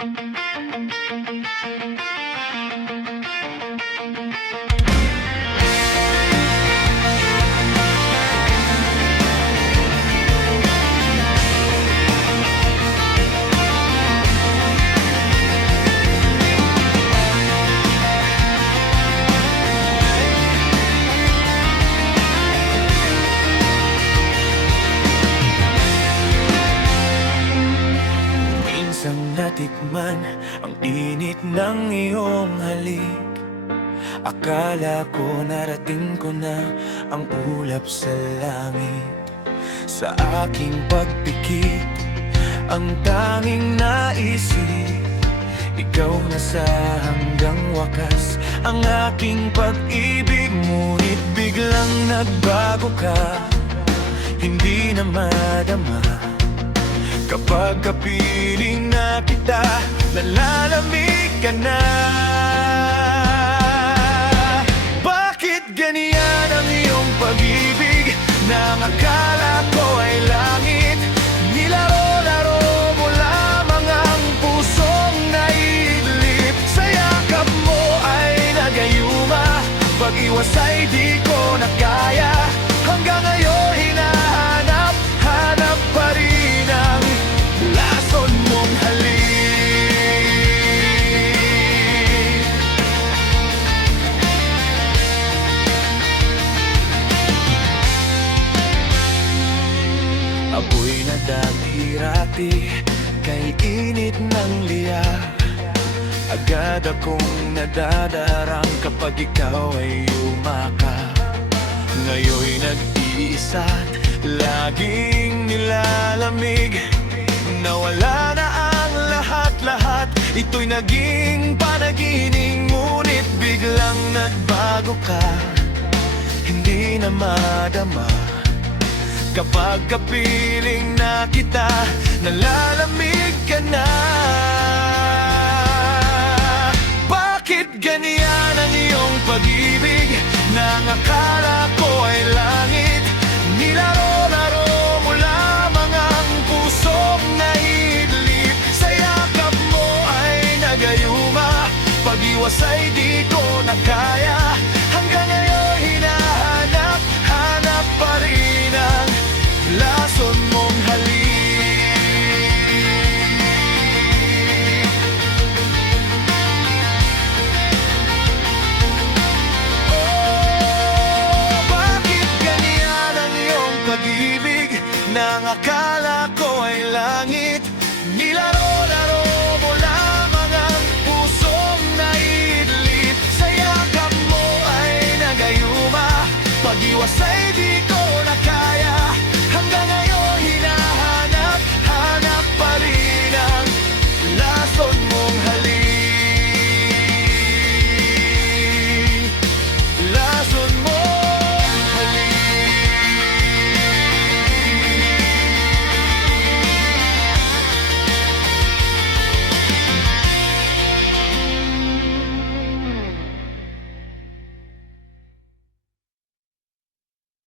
Minsan natikman ang init ng iyong halik. Akala ko narating ko na ang ulap sa langit. Sa aking pagpikit, ang tanging naisip, ikaw na sa hanggang wakas ang aking pag-ibig. Ngunit biglang nagbago ka, hindi na madama. Kapag kapiling na kita, nalalamig ka na. Bakit ganyan ang iyong pag-ibig? Nang akala ko ay langit, nilaro-laro mo lamang ang pusong naiidlip. Sa yakap mo ay nagayuma, pag-iwas ay di ko na kaya. Hanggang ngayon hinahanap pa rin ang lason mong halik. Ako'y nadati-rati kay init ng liyak. Agad akong nadadarang kapag ikaw ay umakap. Ngayon'y nag-iisa't laging nilalamig. Nawala na ang lahat-lahat, ito'y naging panaginip. Ngunit biglang nagbago ka, hindi na madama. Kapag kapiling na kita, nalalamig ka na. Bakit ganyan ang iyong pag-ibig? Nang akala ko ay langit, nilaro-laro mo lamang ang pusong naiidlip. Sa yakap mo ay nagayuma, pag-iwas ay di ko na kaya.